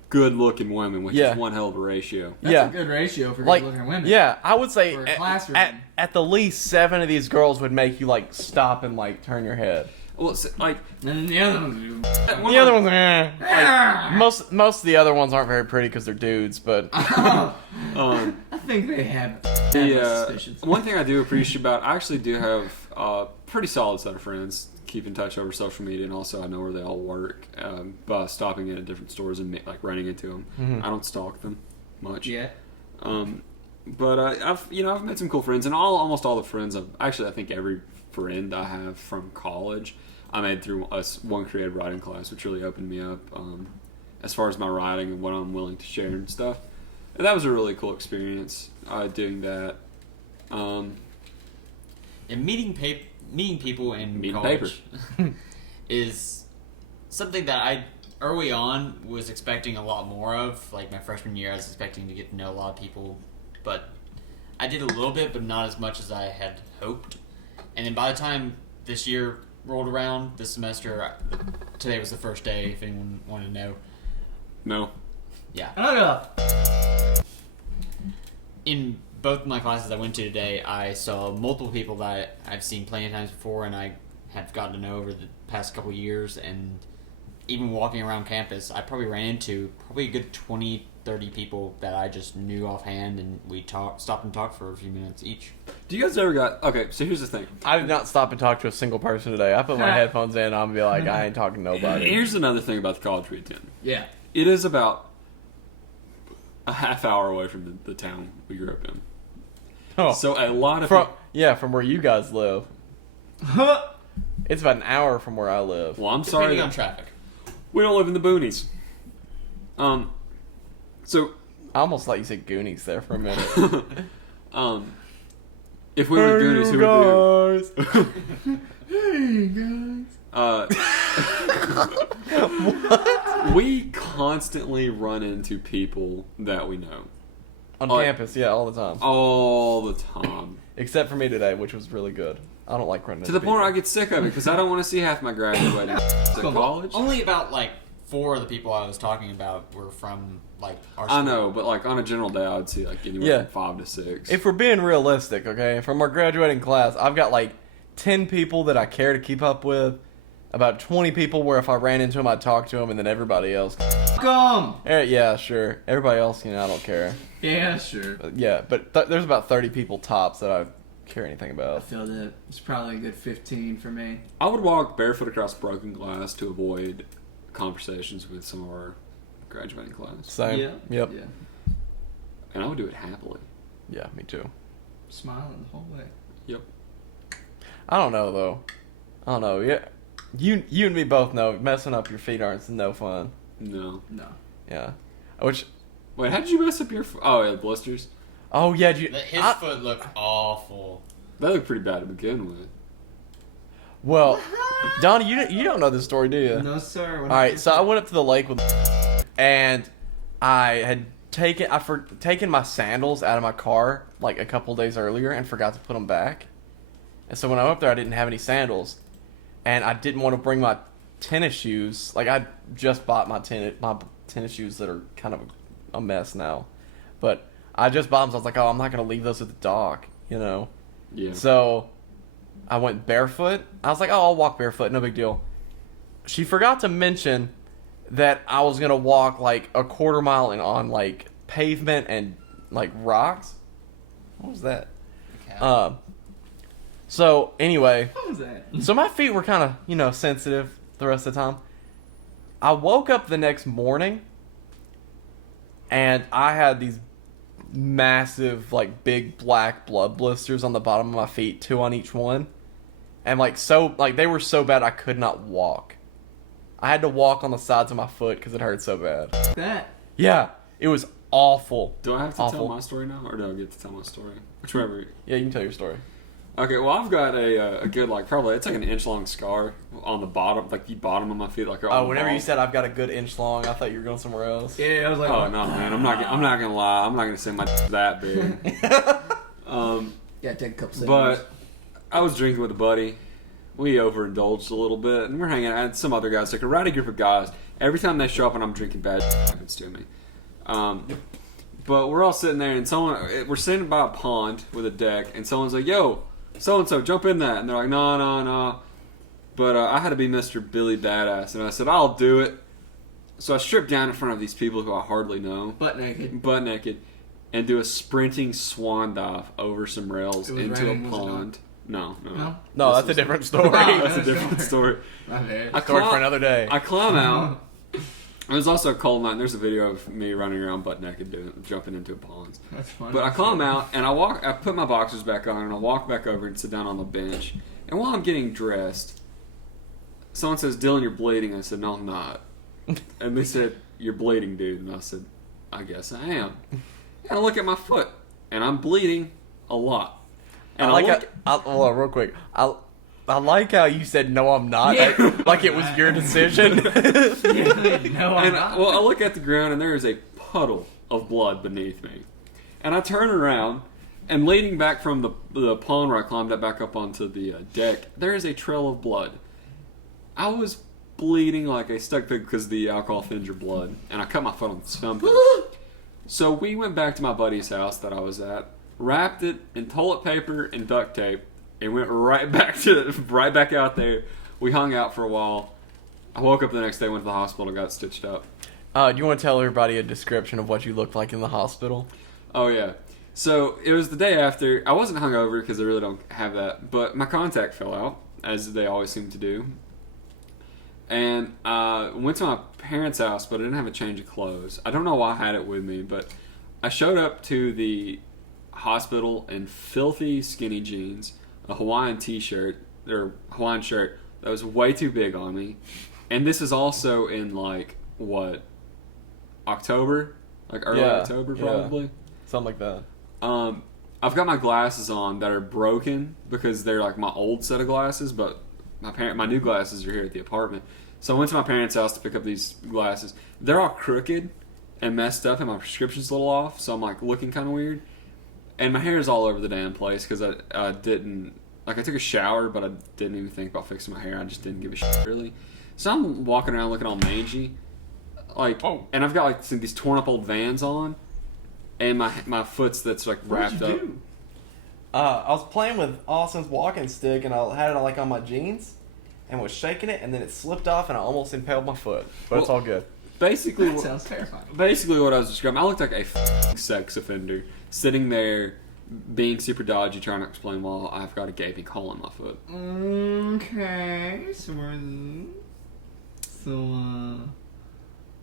good-looking women, which Yeah. is one hell of a ratio. That's Yeah. a good ratio for Like, good-looking women. yeah, I would say For a classroom. at the least 7 of these girls would make you like stop and like turn your head. Well, it's like And then the other one. The other ones, most of the other ones aren't very pretty because they're dudes. But I um, think they have the suspicions. one thing I do appreciate about I actually do have a pretty solid set of friends. Keep in touch over social media, and also I know where they all work. By stopping in at different stores and like running into them, Mhm. I don't stalk them much. Yeah. But I've met some cool friends, and almost all the friends I think every friend I have from college I made through one creative writing class, which really opened me up as far as my writing and what I'm willing to share and stuff. And that was a really cool experience doing that. And meeting people in Meeting college is something that I early on was expecting a lot more of. Like my freshman year, I was expecting to get to know a lot of people, but I did a little bit, but not as much as I had hoped. And then by the time this year rolled around, this semester, today was the first day. If anyone wanted to know, No. yeah. Oh, In both my classes I went to today, I saw multiple people that I've seen plenty of times before and I have gotten to know over the past couple years. And even walking around campus, I probably ran into probably a good 20, 30 people that I just knew offhand, and we stopped and talked for a few minutes each. Do you guys ever got... Okay, so here's the thing. I did not stop and talk to a single person today. I put my headphones in. I'm gonna be like, I ain't talking to nobody. Here's another thing about the college we attend. yeah. It is about a half hour away from the town we grew up in. Oh, So a lot of from where you guys live. It's about an hour from where I live. Well, I'm sorry Depending on that traffic. we don't live in the boonies. So I almost thought you said Goonies there for a minute. if we were Goonies, who would we guys? Hey guys. We constantly run into people that we know. On Like, campus, yeah, all the time. all the time. Except for me today, which was really good. I don't like running To the into point where I people. get sick of it because I don't want to see half my graduating to college. Only about like 4 of the people I was talking about were from like our I school. know, but like on a general day, I would see like anywhere Yeah. from 5 to 6. If we're being realistic, okay, from our graduating class, I've got like 10 people that I care to keep up with, about 20 people where if I ran into them, I'd talk to them, and then everybody else. Come. Yeah, sure. Everybody else, I don't care. Yeah, sure. But there's about 30 people tops that I care anything I about. feel that it's probably a good 15 for me. I would walk barefoot across broken glass to avoid conversations with some of our graduating class, Same. Yeah. Yep. Yeah. and I would do it happily. Yeah, me too. Smiling the whole way. Yep. I don't know though. I don't know. Yeah, you and me both know messing up your feet aren't no fun. No. No. Yeah. Which, Wait, how did you mess up your? Oh, yeah, blisters. oh yeah, His foot looked awful. They look pretty bad to begin with. well, Donnie, you don't know this story, do you? No, sir. All right, so I went up to the lake with, and I had taken my sandals out of my car like a couple days earlier and forgot to put them back. And so when I went up there, I didn't have any sandals, and I didn't want to bring my tennis shoes. Like I just bought my tennis shoes that are kind of a mess now, but I just bought them. So I was like, oh, I'm not gonna leave those at the dock, Yeah. So I went barefoot. I was like, oh, I'll walk barefoot, no big deal. She forgot to mention that I was gonna walk like a quarter mile on like pavement and like rocks. What was that? Okay. So anyway, What was that? so my feet were kind of sensitive the rest of the time. I woke up the next morning and I had these massive like big black blood blisters on the bottom of my feet, 2 on each one. And they were so bad I could not walk. I had to walk on the sides of my foot because it hurt so bad. That. Yeah, it was awful. Do I have to Awful. tell my story now, or do I get to tell my story? Whichever. Yeah, you can tell your story. Okay, well, I've got a good, like, probably, it's like an inch long scar on the bottom, like the bottom of my feet, like on Oh, the whenever you balls. said I've got a good inch long, I thought you were going somewhere else. Yeah, I was like, Oh no, man! I'm not gonna lie. I'm not gonna say my that big. Yeah, take a couple seconds. But I was drinking with a buddy. We overindulged a little bit, and we're hanging out. And some other guys, like a rowdy group of guys. Every time they show up and I'm drinking, bad happens to me. But we're all sitting there, and we're sitting by a pond with a deck, and someone's like, "Yo, so and so, jump in that." And they're like, "No." But I had to be Mr. Billy Badass, and I said, "I'll do it." So I stripped down in front of these people who I hardly know, butt naked. and do a sprinting swan dive over some rails It was into raining, a was it not? pond. No. No, This that's a was- different story. That's a different story. My bad. I Story climb- for another day. I climb out. It was also a cold night, and there's a video of me running around butt naked jumping into a pond. That's funny. But I climb out, and I put my boxers back on, and I walk back over and sit down on the bench. And while I'm getting dressed, someone says, "Dylan, you're bleeding." I said, "No, I'm not." And they said, "You're bleeding, dude." And I said, "I guess I am." And I look at my foot, and I'm bleeding a lot. And Hold on, real quick. I like how you said no, I'm not. Yeah. Like it was your decision. no, I'm And not. I look at the ground, and there is a puddle of blood beneath me. And I turn around, and leading back from the pond where I climbed back up onto the deck, there is a trail of blood. I was bleeding like a stuck pig because the alcohol thins your blood, and I cut my foot on something. So we went back to my buddy's house that I was at, wrapped it in toilet paper and duct tape, and went right back out there. We hung out for a while. I woke up the next day, went to the hospital, and got stitched up. Do you want to tell everybody a description of what you looked like in the hospital? Oh yeah. So it was the day after. I wasn't hungover because I really don't have that, but my contact fell out, as they always seem to do. And went to my parents' house, but I didn't have a change of clothes. I don't know why I had it with me, but I showed up to the hospital in filthy skinny jeans, a Hawaiian t-shirt, or Hawaiian shirt that was way too big on me. And this is also in October? Like early October probably? Something like that. I've got my glasses on that are broken because they're like my old set of glasses, but my new glasses are here at the apartment. So I went to my parents' house to pick up these glasses. They're all crooked, and messed up, and my prescription's a little off, so I'm like looking kind of weird, and my hair is all over the damn place because I didn't like I took a shower, but I didn't even think about fixing my hair. I just didn't give a shit really. So I'm walking around looking all mangy, like, and I've got like these torn up old Vans on, and my foot's that's like wrapped up. Do? I was playing with Austin's walking stick, and I had it like on my jeans, and was shaking it, and then it slipped off, and I almost impaled my foot. But it's all good. Basically, That sounds terrifying. Basically, what I was describing, I looked like a sex offender sitting there, being super dodgy, trying to explain why I've got a gaping hole in my foot. Okay, so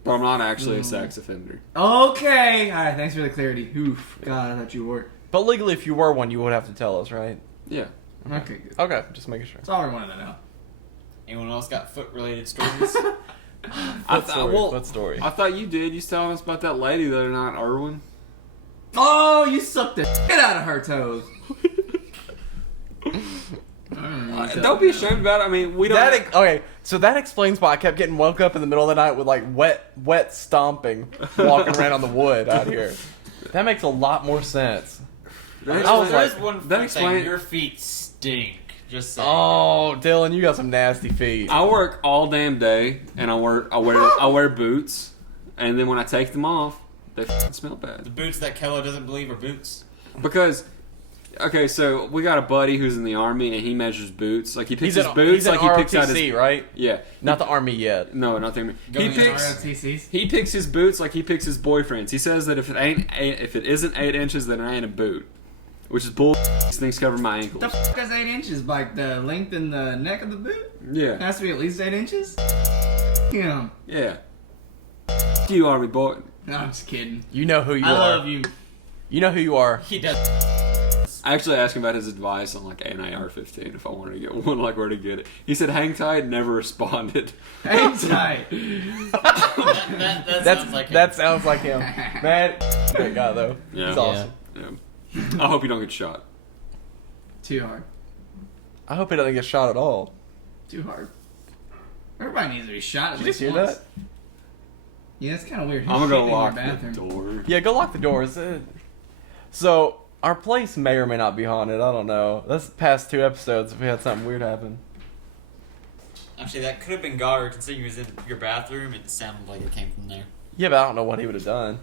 But I'm not actually a sex offender. okay. All right, thanks for the clarity. Oof, God, I thought you were. But legally, if you were one, you would have to tell us, right? Yeah. Okay, good. Okay, just making sure. That's all we wanted to know. Anyone else got foot-related stories? What story? I thought you did. You was telling us about that lady the other night, Erwin. Oh, you sucked the shit out of her toes. Don't be ashamed about it. I mean, we don't. Okay, so that explains why I kept getting woke up in the middle of the night with like wet stomping, walking around on the wood out here. That makes a lot more sense. That I was explains- There's one that thing. explains- Your feet stink. Just saying. Oh, Dylan, you got some nasty feet. I work all damn day, and I wear boots, and then when I take them off, they smell The bad. boots that Kello doesn't believe are boots. Because, okay, so we got a buddy who's in the army, and he measures boots. Like he picks his boots, he's like an he picks out ROTC, his right? yeah. Not the army yet. No, not the army. Going in ROTCs. He picks his boots like he picks his boyfriends. He says that if it isn't 8 inches, then it ain't a boot, which is bull. These things cover my ankles. The fuck is 8 inches? Like the length in the neck of the boot? It Yeah, has to be at least 8 inches? Yeah. yeah. You army boy. No, I'm just kidding. You know who you I are. love you. You know who you are. He does. I actually asked him about his advice on like an AR-15 if I wanted to get one, like where to get it. He said hang tight, never responded. Hang tight. That sounds like him. That sounds like him. Man, great guy though. Yeah. He's awesome. Yeah. I hope you don't get shot. Too hard. I hope he doesn't get shot at all. Too hard. Everybody needs to be shot at Did you least just hear once. that? Yeah, it's kind of weird. I'm Who's gonna go shitting in your lock the bathroom? door. Yeah, go lock the doors. So, our place may or may not be haunted. I don't know. This past 2 episodes, we had something weird happen. Actually, that could have been Gar, considering he was in your bathroom. It sounded like it came from there. Yeah, but I don't know what he would have done.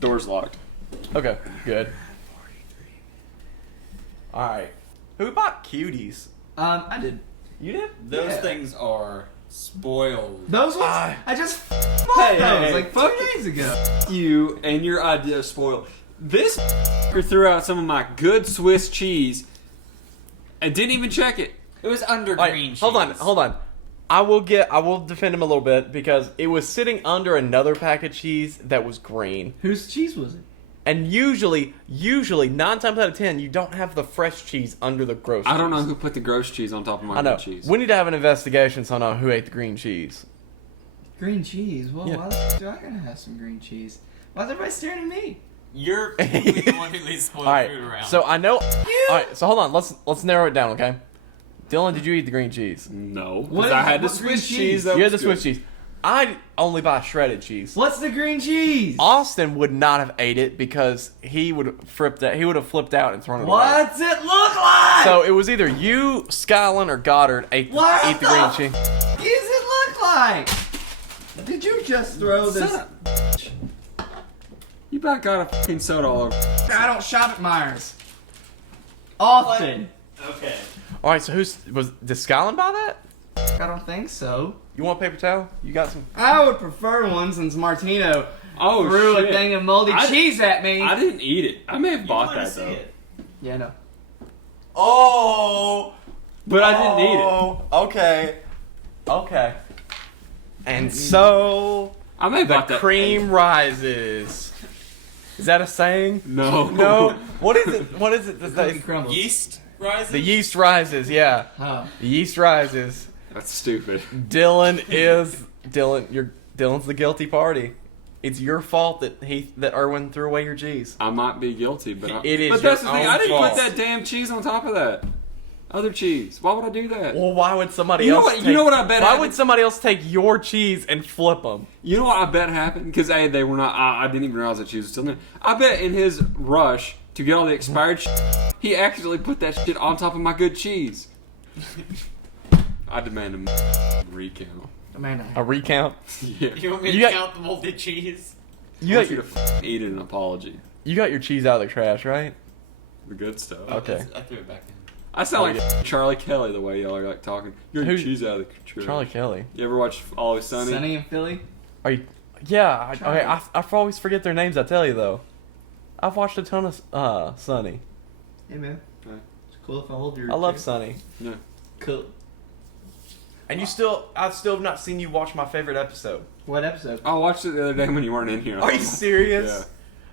Door's locked. Okay, good. Alright. Who bought cuties? I did. You did? Those Yeah. things are spoiled. Those ones? Ah. I just bought those like 2 fuck days ago. You and your idea of spoiled. This threw out some of my good Swiss cheese and didn't even check it. It was under Alright, green cheese. hold on. I will defend him a little bit because it was sitting under another pack of cheese that was green. Whose cheese was it? And usually 9 times out of 10, you don't have the fresh cheese under the gross cheese. I don't know who put the gross cheese on top of my I know. good cheese. We need to have an investigation so I know who ate the green cheese. Green cheese? Well, Yeah. why the f do I gotta have some green cheese? Why is everybody staring at me? You're typically the one who leaves spoiled Alright, food around. so I know. Alright, so hold on. Let's narrow it down, okay? Dylan, did you eat the green cheese? No, What because I is- had the what green Swiss cheese? cheese. That You had was the Swiss good. cheese. I only buy shredded cheese. What's the green cheese? Austin would not have ate it because he would have flipped out and thrown it away. What's it look like? So it was either you, Skylin, or Goddard ate What the the green cheese. What does it look like? Did you just throw this? Son You about got a fucking soda all over. I don't shop at Myers. Often. okay. All right, so did Skylin buy that? I don't think so. You want a paper towel? You got some? I would prefer one since Martino Oh threw shit! a thing of moldy cheese at me. I didn't eat it. I may have bought that though, Yeah, no. Oh, but I didn't eat it. Okay. And so I may have the bought that. cream rises. Is that a saying? No. No. What is it? What is it? Cookie crumbles. Yeast rising? The yeast rises. Yeah. Oh. The yeast rises. That's stupid. Dylan's the guilty party. It's your fault that Erwin threw away your cheese. I might be guilty, but It is But that's the your thing. own I didn't fault. put that damn cheese on top of that. other cheese. Why would I do that? Well, why would somebody You know else? what- you know what I bet Why happened? would somebody else take your cheese and flip them? You know what I bet happened? Because they were not. I didn't even realize that cheese was still there. I bet in his rush to get all the expired shit, he accidentally put that shit on top of my good cheese. I demand a recount. Amanda. A recount? Yeah. You want me to You got- count the moldy cheese? I want you to eat it an apology. You got your cheese out of the trash, right? The good stuff. Okay. I threw it back in. I sound like Charlie Kelly the way y'all are like talking. You got your Who- cheese out of the trash. Charlie Kelly. You ever watch Always Sunny? Sunny in Philly? Are you? Yeah. Charlie. Okay. I always forget their names. I tell you though. I've watched a ton of Sunny. Hey, man. Right. It's cool if I hold your... I love chair. Sunny. Yeah. Cool. And I've still have not seen you watch my favorite episode. What episode? I watched it the other day when you weren't in here. Are you serious? Yeah.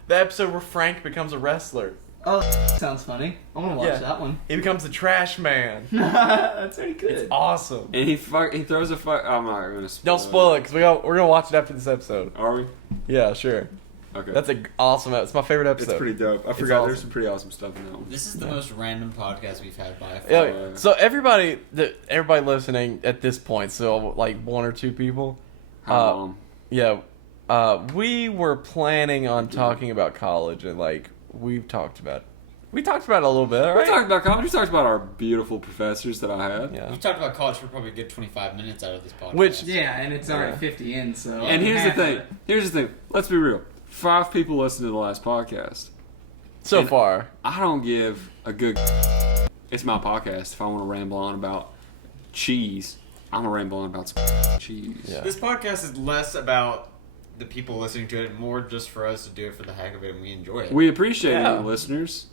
The episode where Frank becomes a wrestler. Oh, sounds funny. I want to watch Yeah. that one. He becomes the trash man. That's pretty good. It's awesome. And he throws a fuck. I'm not gonna spoil Don't spoil it, because we're gonna watch it after this episode. Are we? Yeah, sure. Okay. That's an awesome. It's my favorite episode. It's pretty dope. I forgot there's awesome. some pretty awesome stuff in that one. This is the most random podcast we've had by far. Yeah, so everybody listening at this point, so like one or two people, How long? yeah, we were planning on talking about college, and like we talked about it a little bit, right? We talked about college. We talked about our beautiful professors that I had. Yeah. We've talked about college for probably a good 25 minutes out of this podcast. Which- Yeah, and it's already Yeah. 50 in, so... And here's the half of thing. it. Here's the thing. Let's be real. 5 people listened to the last podcast. So And- far, I don't give a good. It's my podcast. If I want to ramble on about cheese, I'm gonna ramble on about some cheese. Yeah. This podcast is less about the people listening to it, and more just for us to do it for the heck of it, and we enjoy it. We appreciate Yeah. you, listeners,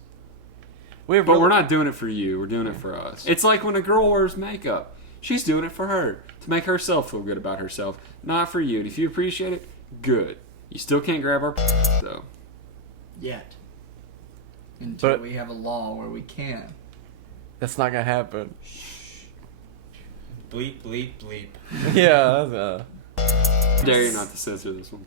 we're but we're not doing it for you. We're doing it for us. It's like when a girl wears makeup. She's doing it for her to make herself feel good about herself, not for you. And if you appreciate it, good. You still can't grab our though. Yet. Until But- we have a law where we can. That's not gonna happen. Bleep, bleep, bleep. Yeah. Dare you not to censor this one.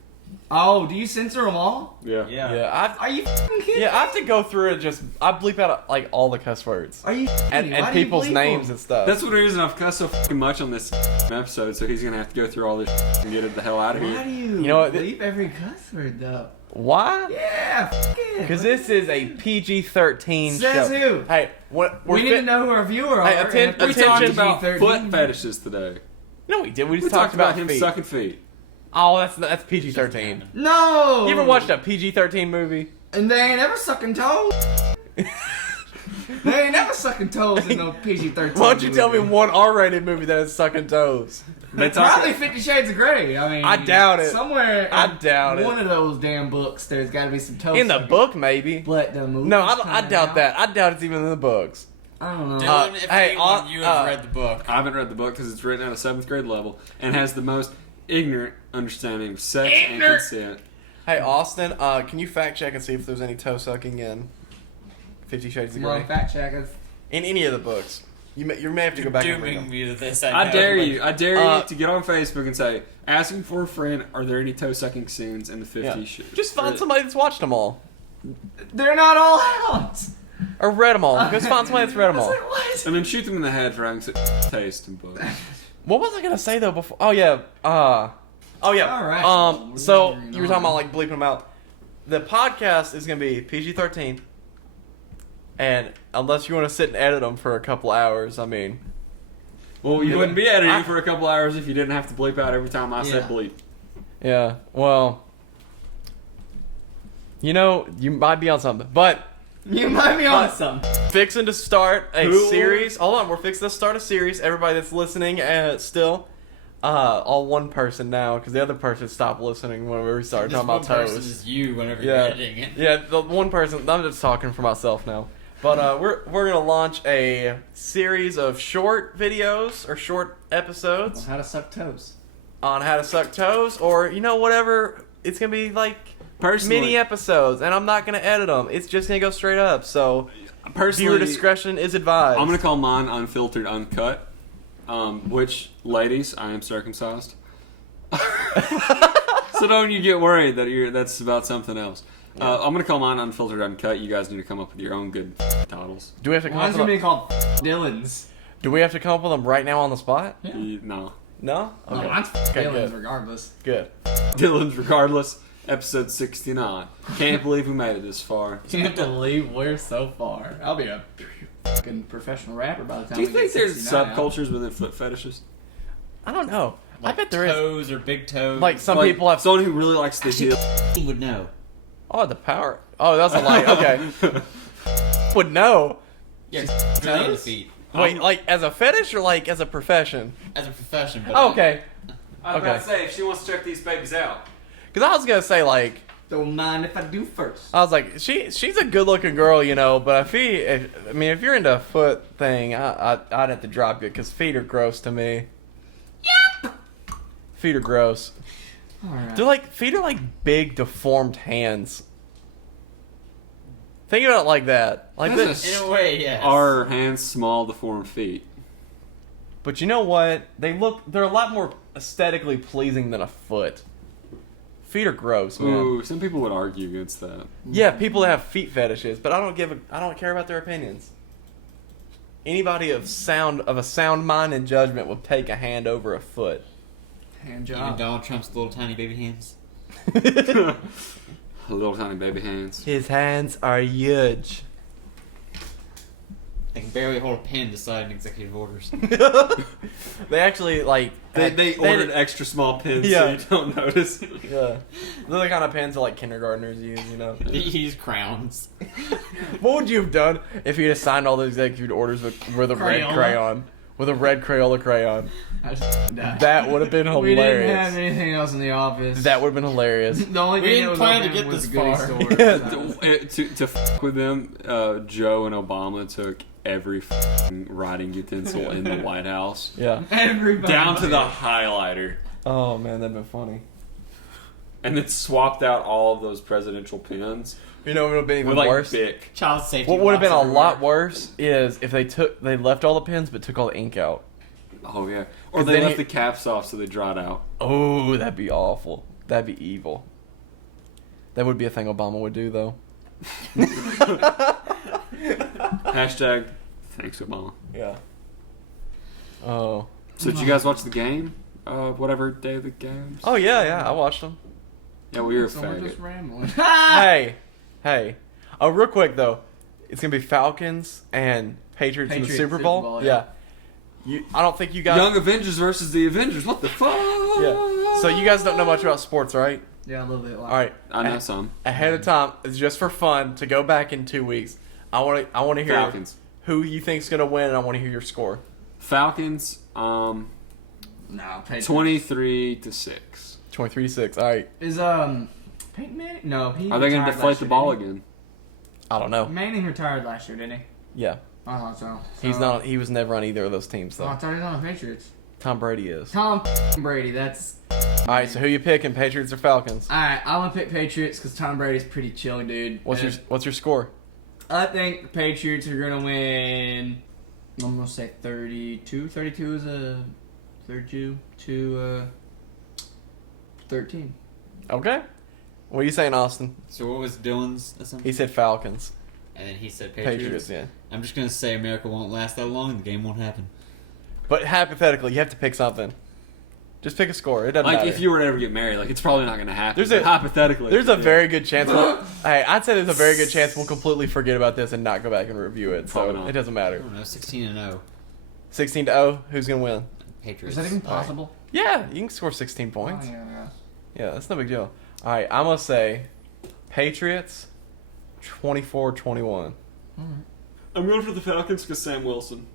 Oh, do you censor them all? Yeah. Yeah. Yeah. Are you f***ing kidding? I have to go through it. I bleep out like all the cuss words Are you and, Why do you people's bleep names them? and stuff. That's the reason I've cussed so fucking much on this episode, so he's gonna have to go through all this and get it the hell out of Why here. do you, You know what? bleep every cuss word, though? Why? Yeah, f*** it. Because this is a PG-13 Says show. who? Hey, what We need to know who our viewer are. Hey, and atten- if they're We talked attention, about PG-13. foot fetishes today. No, we did. We We just talked about him feet. sucking feet. Oh, that's PG-13. No! You ever watched a PG-13 movie? And they ain't ever sucking toes. They ain't never sucking toes in no PG-13. Why don't you tell me movie. one R-rated movie that is sucking toes? They talk. Probably 50 Shades of Grey. I mean, I doubt it. Somewhere, I in doubt it. one of those damn books, there's got to be some toes. In the sucking. book, maybe. But the movie. No, I doubt that. I doubt it's even in the books. I don't know. Dylan, if hey, anyone, you have read the book. I haven't read the book because it's written at a 7th grade level and has the most ignorant understanding of sex and consent. Hey, Austin, can you fact check and see if there's any toe sucking in 50 Shades of Well, Grey? fact check us. In any of the books. You may have to go back and read Dooming them. me to this. I dare you. I dare Uh, you to get on Facebook and say, asking for a friend, are there any toe sucking scenes in the 50s shit? Just find somebody that's watched them all. They're not all out. Or read them all. Just find somebody that's read them I was all. like, what? And then shoot them in the head for having such taste in books. What was I gonna say though before? Oh yeah. Oh yeah. All right. So Moving you were talking on. about like bleeping them out. The podcast is gonna be PG-13, and unless you want to sit and edit them for a couple hours, I mean, Well, you wouldn't be editing I- for a couple hours if you didn't have to bleep out every time I said Yeah. bleep. yeah. Well, you know, you might be on something, but You might be on something. fixing to start a Who- series. Hold on, we're fixing to start a series. Everybody that's listening, still. All one person now, because the other person stopped listening whenever we started This talking one about person toes. is you whenever you're Yeah, editing it. yeah. The one person. I'm just talking for myself now. But we're gonna launch a series of short videos or short episodes How to suck toes. on how to suck toes, or whatever. It's gonna be like Personally, mini episodes, and I'm not gonna edit them. It's just gonna go straight up. So personally, viewer discretion is advised. I'm gonna call mine unfiltered, uncut. Which, ladies, I am circumcised. So don't you get worried that that's about something else. I'm gonna call mine Unfiltered Uncut. You guys need to come up with your own good titles. Do we have to come Mine's up gonna with be called Dylan's. Do we have to come up with them right now on the spot? Yeah. No. No. No, Okay. mine's Okay, Dylan's good. regardless. Good. Dylan's Regardless, episode 69. Can't believe we made it this far. Can't believe we're so far. I'll be a fucking professional rapper by the time Do you we think get there's 69 out. subcultures within foot fetishes? I don't know. Like I bet there is. toes or big toes. Like some Like, people have. someone who really likes the heel. He would know. Oh, the power. Oh, that's a lie. Okay. Would know. Yeah, really into toes? feet. Wait, like as a fetish or like as a profession? As a profession, but Oh, okay. I was Okay. about to say, if she wants to check these babies out. Because I was gonna say like. Don't mind if I do first. I was like, she's a good looking girl, you know. But if you're into a foot thing, I'd have to drop it because feet are gross to me. Yep. Feet are gross. Alright. They're like feet are like big deformed hands. Think about it like that, like That's this. in a way, yes. Are hands small, deformed feet? But you know what? They're a lot more aesthetically pleasing than a foot. Feet are gross, man. Ooh, some people would argue against that. Yeah, people that have feet fetishes, but I don't care about their opinions. Anybody of a sound mind and judgment will take a hand over a foot. Hand Even job. Donald Trump's little tiny baby hands. Little tiny baby hands. His hands are huge. They can barely hold a pen to sign executive orders. They actually like They ordered extra small pins so Yeah. you don't notice. Yeah, they're the kind of pens that like kindergartners use, you know. They use crowns. What would you have done if you had signed all the executive orders with a red Crayola. crayon? With a red Crayola crayon. I just died. That would have been We didn't have hilarious. anything else in the office. That would have been hilarious. The only We thing didn't that was plan to open get was this the goodie far. store. To f with them, Joe and Obama took every f***ing writing utensil in the White House. Yeah. Everybody Down to the highlighter. Oh man, that'd been funny. And then swapped out all of those presidential pens You know what would have been even with like worse? Bic. Child safety. What would have been a locks lot everywhere. worse is if they left all the pens but took all the ink out. Oh yeah. Or 'Cause they then left he- the caps off so they dried out. Oh, that'd be awful. That'd be evil. That would be a thing Obama would do, though. Hashtag thanks Obama. Yeah. Oh. So did you guys watch the game? Whatever day of the games? Oh yeah, I watched them. Yeah, well you're a So we're just faggot. rambling. Hey. Oh, real quick though, it's gonna be Falcons and Patriots in the Patriots, Super Bowl. Super Bowl, yeah. I don't think you guys. Young Avengers versus the Avengers. What the fuck? Yeah. So you guys don't know much about sports, right? Yeah, a little bit. All right. I know some. Ahead of time, it's just for fun to go back in 2 weeks. I want to hear Falcons. who you think's gonna win, and I want to hear your score. Falcons, No, Patriots. 23-6. 23-6. All right. Is Peyton Manning? No, he. Are they going to retired deflate last the year, ball didn't again? I don't know. he? Manning retired last year, didn't he? Yeah. I thought so. He's not. He was never on either of those teams, Oh, though. I thought he was on the Patriots. Tom Brady is. Tom Brady. That's. All right. So who you picking? Patriots or Falcons? All right, I'm gonna pick Patriots because Tom Brady's pretty chill, dude. What's And your score? I think the Patriots are gonna win. I'm gonna say 32. 32 is a 32 to 13. Okay. What are you saying, Austin? So what was Dylan's assumption? He said Falcons. And then he said Patriots. Patriots. Yeah. I'm just gonna say America won't last that long and the game won't happen. But hypothetically, you have to pick something. Just pick a score. It doesn't Like, matter. if you were to ever get married, like, it's probably not going to happen. There's a- but hypothetically. There's a very good chance. Hey, I'd say there's a very good chance we'll completely forget about this and not go back and review it. So Probably not. it doesn't I matter. don't know, 16-0 16-0. Who's gonna win? Patriots. Is that even possible? Yeah, you can score 16 points. Oh, yeah. Yeah, that's no big deal. All right, I'm gonna say Patriots 24-21. I'm going for the Falcons because Sam Wilson.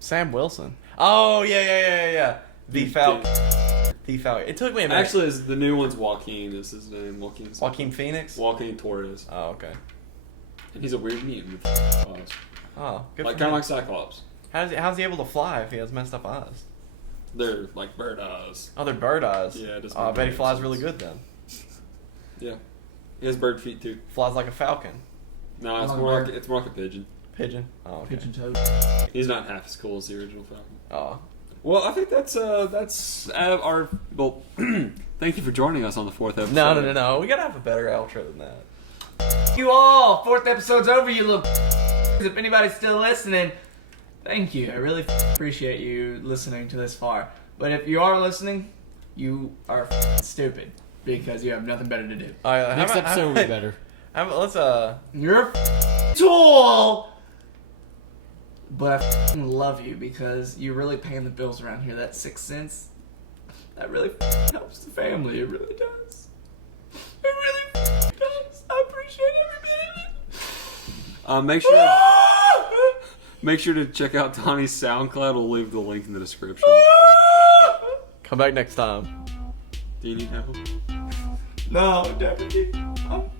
Sam Wilson. Oh yeah. The You Falcon. did. The Falcon. It took me a minute. Actually, the new one's Joaquin. Is his name? Joaquin Phoenix. Joaquin Torres. Oh okay. And he's a weird mutant with eyes. Oh, good. Like, for kind him. of like Cyclops. How's he able to fly if he has messed up eyes? They're like bird eyes. Oh, they're bird eyes. Yeah, it doesn't Oh, I make bet he any flies sense. really good then. Yeah. He has bird feet too. Flies like a falcon. No, it's Like a more like bird. it's more like a pigeon. Pigeon. Oh, okay. Pigeon toad. He's not half as cool as the original Falcon. Oh, Well, I think that's our well. Thank you for joining us on the 4th episode. No. We gotta have a better outro than that. You all, 4th episode's over, you little. If anybody's still listening, thank you. I really appreciate you listening to this far. But if you are listening, you are stupid because you have nothing better to do. Next episode will be better. Let's You're a tool. But I love you because you're really paying the bills around here. That 6 cents, that really helps the family. It really does. It really does. I appreciate every bit of it. Make sure to check out Donnie's SoundCloud. We'll leave the link in the description. come back next time. Do you need help? No, Deputy. I'm